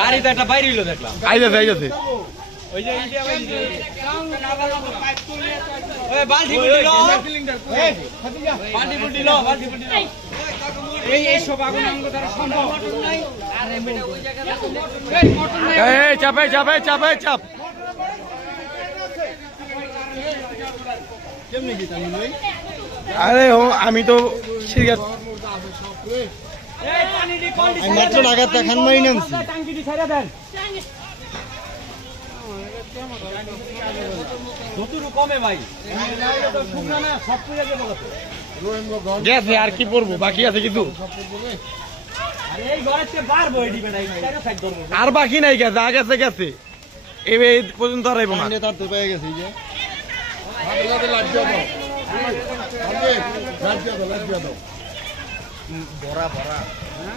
গাড়ি তো একটা বাইরে হইল দেখলাম। আইতাছে আইতাছে। ওই যে ইন্ডিয়া ওই বালতি বুলটি লো। বালতি বুলটি লো বালতি বুলটি লো। চাপে চাপে চাপে চাপ। আরে ও আমি তো কল দি আমি মাত্র লাগাতে খান মারি নামছি। গেছে আর কি করব বাকি আছে কিছু? আরে বাকি নাই গেছে যা গেছে। গেছে এই পর্যন্ত আর না। তার তো পেয়ে গেছে এই বড়া ভরা ভরা